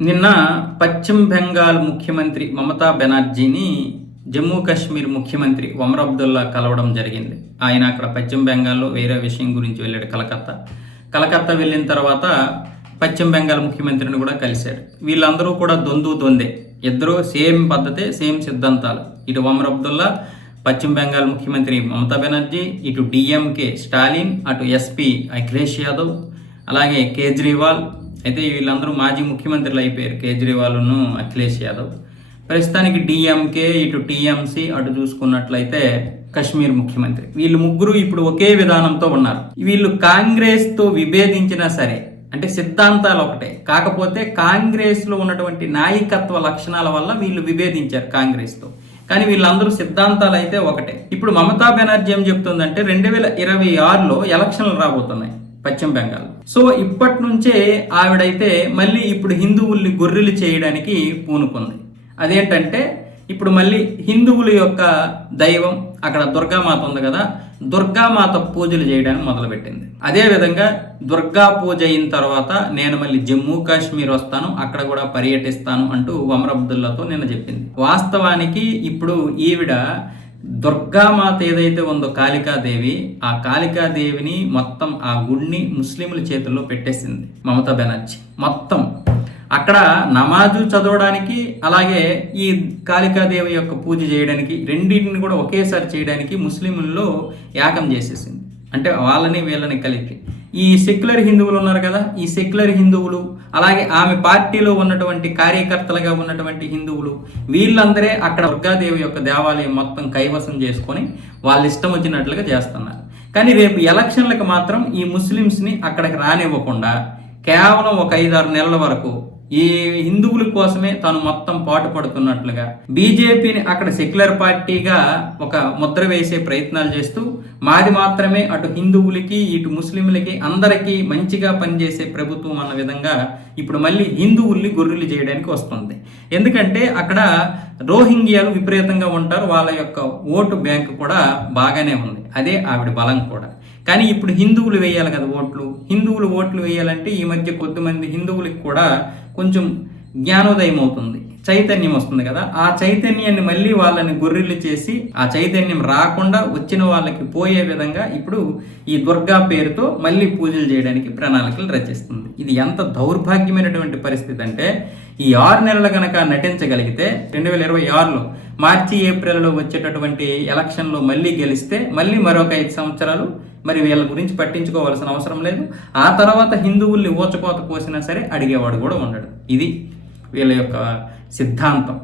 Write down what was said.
నిన్న పశ్చిమ బెంగాల్ ముఖ్యమంత్రి మమతా బెనర్జీని జమ్మూ కాశ్మీర్ ముఖ్యమంత్రి ఒమర్ అబ్దుల్లా కలవడం జరిగింది. ఆయన అక్కడ పశ్చిమ బెంగాల్లో వేరే విషయం గురించి వెళ్ళాడు కలకత్తా. కలకత్తా వెళ్ళిన తర్వాత పశ్చిమ బెంగాల్ ముఖ్యమంత్రిని కూడా కలిశాడు. వీళ్ళందరూ కూడా దొందు దొందే. ఇద్దరూ సేమ్ పద్ధతే సేమ్ సిద్ధాంతాలు. ఇటు ఒమర్ అబ్దుల్లా పశ్చిమ బెంగాల్ ముఖ్యమంత్రి మమతా బెనర్జీ ఇటు డిఎంకే స్టాలిన్ అటు ఎస్పీ అఖిలేష్ యాదవ్ అలాగే కేజ్రీవాల్ అయితే వీళ్ళందరూ మాజీ ముఖ్యమంత్రులు అయిపోయారు. కేజ్రీవాల్ను అఖిలేష్ యాదవ్. ప్రస్తుతానికి డిఎంకే ఇటు టీఎంసీ అటు చూసుకున్నట్లయితే కశ్మీర్ ముఖ్యమంత్రి. వీళ్ళు ముగ్గురు ఇప్పుడు ఒకే విధానంతో ఉన్నారు. వీళ్ళు కాంగ్రెస్తో విభేదించినా సరే అంటే సిద్ధాంతాలు ఒకటే. కాకపోతే కాంగ్రెస్లో ఉన్నటువంటి నాయకత్వ లక్షణాల వల్ల వీళ్ళు విభేదించారు కాంగ్రెస్తో. కానీ వీళ్ళందరూ సిద్ధాంతాలు అయితే ఒకటే. ఇప్పుడు మమతా బెనర్జీ ఏం చెప్తుందంటే రెండు వేల ఇరవై ఆరులో ఎలక్షన్లు రాబోతున్నాయి. పశ్చిమ బెంగాల్. సో ఇప్పటి నుంచే ఆవిడైతే మళ్ళీ ఇప్పుడు హిందువుల్ని గొర్రెలు చేయడానికి పూనుకుంది. అదేంటంటే ఇప్పుడు మళ్ళీ హిందువుల యొక్క దైవం అక్కడ దుర్గామాత ఉంది కదా దుర్గామాత పూజలు చేయడానికి మొదలుపెట్టింది. అదేవిధంగా దుర్గా పూజ అయిన తర్వాత నేను మళ్ళీ జమ్మూ కాశ్మీర్ వస్తాను అక్కడ కూడా పర్యటిస్తాను అంటూ ఒమర్ అబ్దుల్లాతో నిన్న చెప్పింది. వాస్తవానికి ఇప్పుడు ఈవిడ దుర్గామాత ఏదైతే ఉందో కాళికాదేవి ఆ కాళికాదేవిని మొత్తం ఆ గుడిని ముస్లింల చేతుల్లో పెట్టేసింది మమతా బెనర్జీ. మొత్తం. అక్కడ నమాజు చదవడానికి అలాగే ఈ కాళికాదేవి యొక్క పూజ చేయడానికి రెండింటిని కూడా ఒకేసారి చేయడానికి ముస్లింల్లో యాగం చేసేసింది. అంటే వాళ్ళని వీళ్ళని కలిపి. ఈ సెక్యులర్ హిందువులు ఉన్నారు కదా ఈ సెక్యులర్ హిందువులు అలాగే ఆమె పార్టీలో ఉన్నటువంటి కార్యకర్తలుగా ఉన్నటువంటి హిందువులు వీళ్ళందరే అక్కడ దుర్గాదేవి యొక్క దేవాలయం మొత్తం కైవసం చేసుకొని వాళ్ళ ఇష్టం వచ్చినట్లుగా చేస్తున్నారు. కానీ రేపు ఎలక్షన్లకు మాత్రం ఈ ముస్లిమ్స్ని అక్కడికి రానివ్వకుండా కేవలం ఒక ఐదారు నెలల వరకు ఈ హిందువుల కోసమే తాను మొత్తం పాటు పడుతున్నట్లుగా బీజేపీని అక్కడ సెక్యులర్ పార్టీగా ఒక ముద్ర వేసే ప్రయత్నాలు చేస్తూ మాది మాత్రమే అటు హిందువులకి ఇటు ముస్లింలకి అందరికీ మంచిగా పనిచేసే ప్రభుత్వం అన్న విధంగా ఇప్పుడు మళ్ళీ హిందువుల్ని గొర్రెలు చేయడానికి వస్తుంది. ఎందుకంటే అక్కడ రోహింగ్యాలు విపరీతంగా ఉంటారు. వాళ్ళ యొక్క ఓటు బ్యాంక్ కూడా బాగానే ఉంది. అదే ఆవిడ బలం కూడా. కానీ ఇప్పుడు హిందువులు వేయాలి కదా ఓట్లు. హిందువులు ఓట్లు వేయాలంటే ఈ మధ్య కొద్దిమంది హిందువులకు కూడా కొంచెం జ్ఞానోదయం అవుతుంది. చైతన్యం వస్తుంది కదా. ఆ చైతన్యాన్ని మళ్ళీ వాళ్ళని గొర్రెలు చేసి ఆ చైతన్యం రాకుండా వచ్చిన వాళ్ళకి పోయే విధంగా ఇప్పుడు ఈ దుర్గా పేరుతో మళ్ళీ పూజలు చేయడానికి ప్రణాళికలు రచిస్తుంది. ఇది ఎంత దౌర్భాగ్యమైనటువంటి పరిస్థితి అంటే ఈ ఆరు నెలలు కనుక నటించగలిగితే రెండు వేల ఇరవై ఆరులో మార్చి ఏప్రిల్లో వచ్చేటటువంటి ఎలక్షన్లో మళ్ళీ గెలిస్తే మళ్ళీ మరొక ఐదు సంవత్సరాలు మరి వీళ్ళ గురించి పట్టించుకోవాల్సిన అవసరం లేదు. ఆ తర్వాత హిందువుల్ని ఊచకోత కోసినా సరే అడిగేవాడు కూడా ఉండడు. ఇది వీళ్ళ యొక్క సిద్ధాంతం.